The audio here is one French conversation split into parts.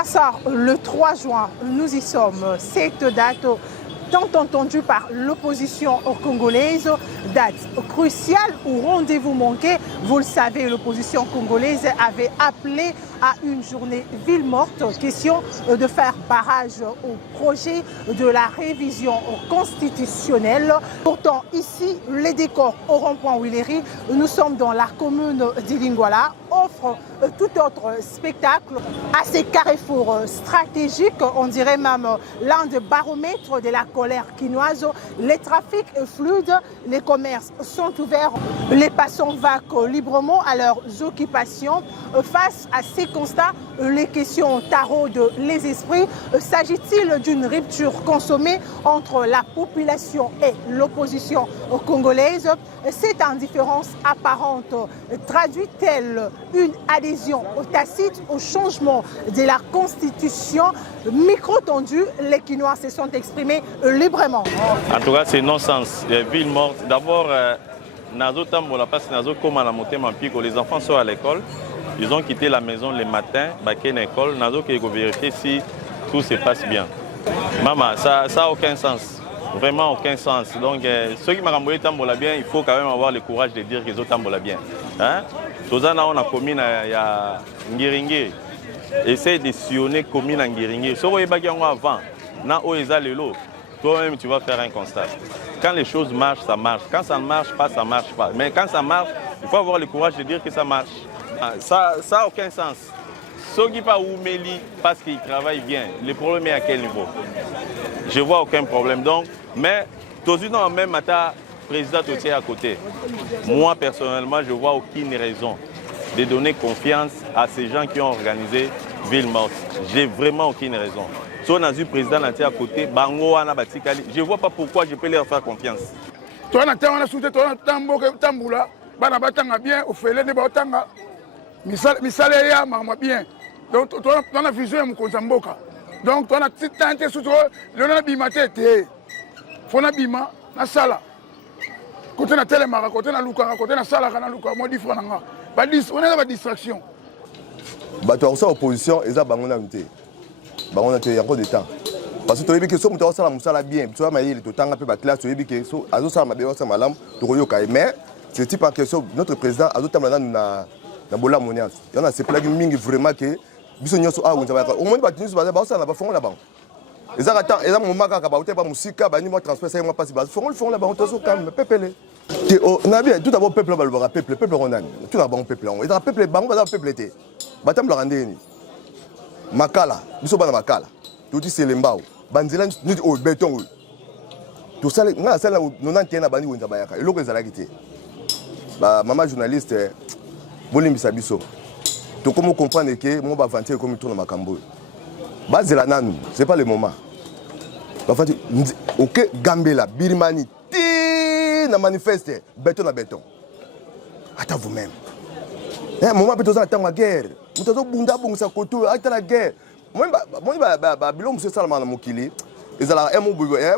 Kinshasa, le 3 juin, nous y sommes. Cette date tant entendue par l'opposition congolaise, date cruciale ou rendez-vous manqué. Vous le savez, l'opposition congolaise avait appelé à une journée ville morte, question de faire barrage au projet de la révision constitutionnelle. Pourtant, ici, les décors au rond-point Willery, nous sommes dans la commune d'Ilingwala, offre tout autre spectacle à ces carrefours stratégiques, on dirait même l'un des baromètres de la colère quinoise. Les trafics fluides, les commerces sont ouverts, les passants vaquent librement à leurs occupations. Face à ces constats, les questions taraudent les esprits. S'agit-il d'une rupture consommée entre la population et l'opposition congolaise? Cette indifférence apparente traduit-elle une adhésion tacite au changement de la Constitution? Micro tendu, les Quinois se sont exprimés librement. En tout cas, c'est non-sens. Ville morte. D'abord, les enfants sont à l'école. Ils ont quitté la maison le matin, baqué l'école. Nazo qui vérifier si tout se passe bien. Maman, ça n'a aucun sens. Vraiment aucun sens. Donc, ceux qui m'ont envoyé tambola bien, il faut quand même avoir le courage de dire qu'ils ont tambola bien. Hein? Tozana, on a commis à Ngiringiri. Essaye de sillonner commune en Ngiringiri. Si vous voyez avant, toi-même tu vas faire un constat. Quand les choses marchent, ça marche. Quand ça ne marche pas, ça ne marche pas. Mais quand ça marche, il faut avoir le courage de dire que ça marche. Ça n'a aucun sens. Ceux qui pas Oumeli parce qu'ils travaillent bien, le problème est à quel niveau? Je ne vois aucun problème. Donc, mais Tozino même à président Totier à côté. Moi personnellement, je ne vois aucune raison de donner confiance à ces gens qui ont organisé Ville Morte. J'ai vraiment aucune raison. Si on a vu le président Nanti à côté, je ne vois pas pourquoi je peux leur faire confiance. Toi, on a soutenu Tamboula, on a bien, au fait, les Bautanga, Misaléa, maman bien. Donc, on a vision de Mkonzamboka. Donc, on a tenté de soutenir le Bimate, Fona Bima, na Sala. Côté na Télémara, côté na Luka, côté na Sala, na Luka, moi, différent. On a la distraction. Tu as opposition, et ça, on a encore de temps. Parce que tu as vu que si tu as ça bien, tu as dit que tu as fait classe, tu as vu que tu as fait ça malam, tu as fait mais c'est type en question notre président a d'autres na bola monias. Il y en a ces plages mingi vraiment que bisogno so a on va au moins ba tenir ba ça na ba fond là-bas. Les attends, et là mon maka ka ba ba musique ba ni moi transfert ça moi passe ba fond là-bas on te so calme pepele. On bien tout d'abord peuple ba le peuple ronan. Tout d'abord peuple on. Et dans peuple ba on va peuple été. Batam la rande ni. Makala, biso bana makala. Tu dis c'est l'embao. Banzela ni au béton. Tout ça nga ça là non antena bani wonza bayaka. Et loko ezala kité. Ba maman journaliste bolimbisa biso. To comment comprendre que mon ba vanter comme tourne makambo. Bazela nanu, c'est pas le moment. Ba vanter OK Gambela, Birmanie, ti na manifeste béton na béton. Attends vous-même. Moment peut ça attendre la guerre. Vous avez bunda bungsa koto attendre la guerre. Moi bilom monsieur Salman mokili. Ezala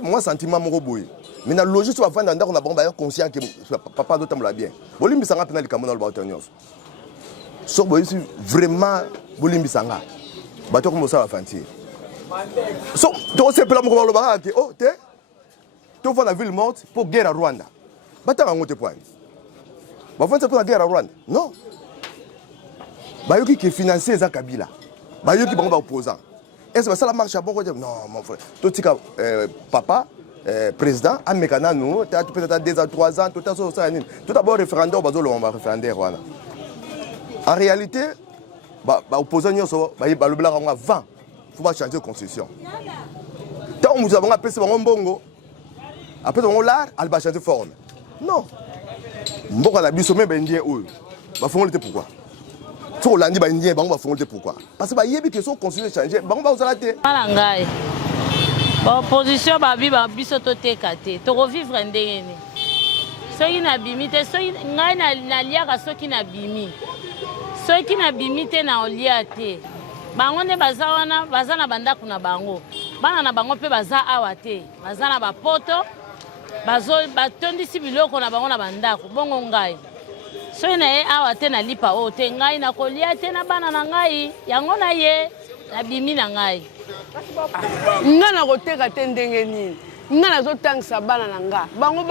moi sentiment moko boy. Mais na logique tu vas vendre ndako na bango ba conscient que papa doit tambola bien. Bolimbi sanga pena likambo na bautanyos. So boy vraiment bolimbi sanga. Bato comme ça va fantir. So to se pela moko lo ba ke oh te. To va la ville morte pour guerre à Rwanda. Batanga ngote point. Ba vendre pour la guerre à Rwanda. Non. Bayoki qui financer za Kabila. Bayoki bango ba opposant. Est-ce que ça la marche à bon côté? Non mon frère. Tout papa président amekana nous peut-être 2 ans 3 ans tout ça tout d'abord référendum bazolo on va référendaire voilà. En réalité opposant nyoso ba lobela ngo avant faut pas changer de constitution. Tant nous avons appelé ça bongo après on là elle va changer de forme. Non. Mboka la biso même indien oyo. Ba font le pourquoi? Faut l'andi ba indien bango ba font le pourquoi? Parce que ba yebi que son constitution changer bango ba osala te. Malangai. Opposition babi biso to tekate. To revivre ndenge ni. Soki na bimite soki ngai na liaka soki na bimi. Soki na bimite na olia te. Bango ne baza wana baza na bandako na bango. Bana na bango pe baza awa te. Baza na bapoto. Bazo batondisi biloko na bango na bandako. Bongo ngai. Soki na ye awa te na lipa o te ngai na kolia te na bana na ngai. Yango na ye abimi na ngai nga na koteka te ndenge nini nga nazotangisa bana na nga bango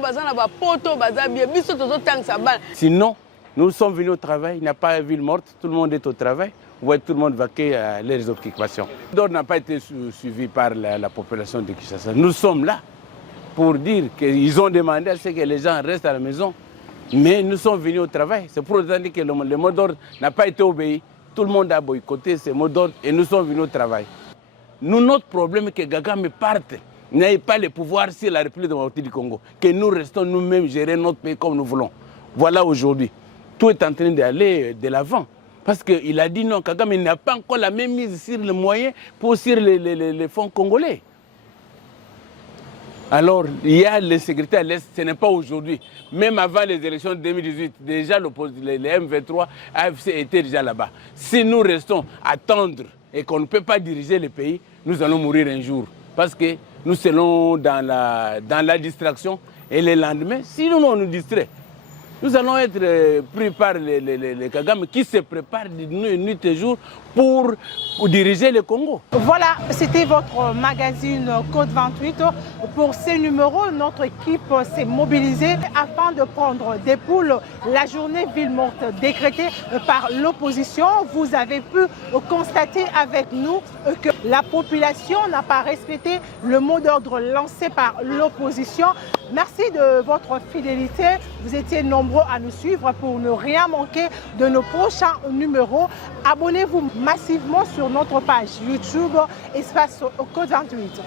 baza na bapoto baza bien biso tozotangisa bana. Sinon nous sommes venus au travail, il n'y a pas de ville morte, tout le monde est au travail. Vous voyez tout le monde vaquer à leurs occupations. L'ordre n'a pas été suivi par la population de Kinshasa. Nous sommes là pour dire qu'ils ont demandé à ce que les gens restent à la maison, mais nous sommes venus au travail. C'est pour dire que le mot d'ordre n'a pas été obéi. Tout le monde a boycotté ces mots d'ordre et nous sommes venus au travail. Nous, notre problème est que Kagame parte, n'ait pas le pouvoir sur la République démocratique du Congo, que nous restons nous-mêmes gérer notre pays comme nous voulons. Voilà aujourd'hui. Tout est en train d'aller de l'avant. Parce qu'il a dit non, Kagame n'a pas encore la même mise sur les moyens pour sur les fonds congolais. Alors, il y a les sécurités à l'Est, ce n'est pas aujourd'hui. Même avant les élections de 2018, déjà les M23, AFC étaient déjà là-bas. Si nous restons à attendre et qu'on ne peut pas diriger le pays, nous allons mourir un jour. Parce que nous serons dans la distraction et le lendemain, si nous nous distraits, nous allons être pris par les Kagame qui se préparent nuit et jour pour diriger le Congo. Voilà, c'était votre magazine Code 28. Pour ces numéros, notre équipe s'est mobilisée afin de prendre des poules. La journée ville morte décrétée par l'opposition. Vous avez pu constater avec nous que la population n'a pas respecté le mot d'ordre lancé par l'opposition. Merci de votre fidélité. Vous étiez nombreux à nous suivre pour ne rien manquer de nos prochains numéros. Abonnez-vous massivement sur notre page YouTube Espace Code 28.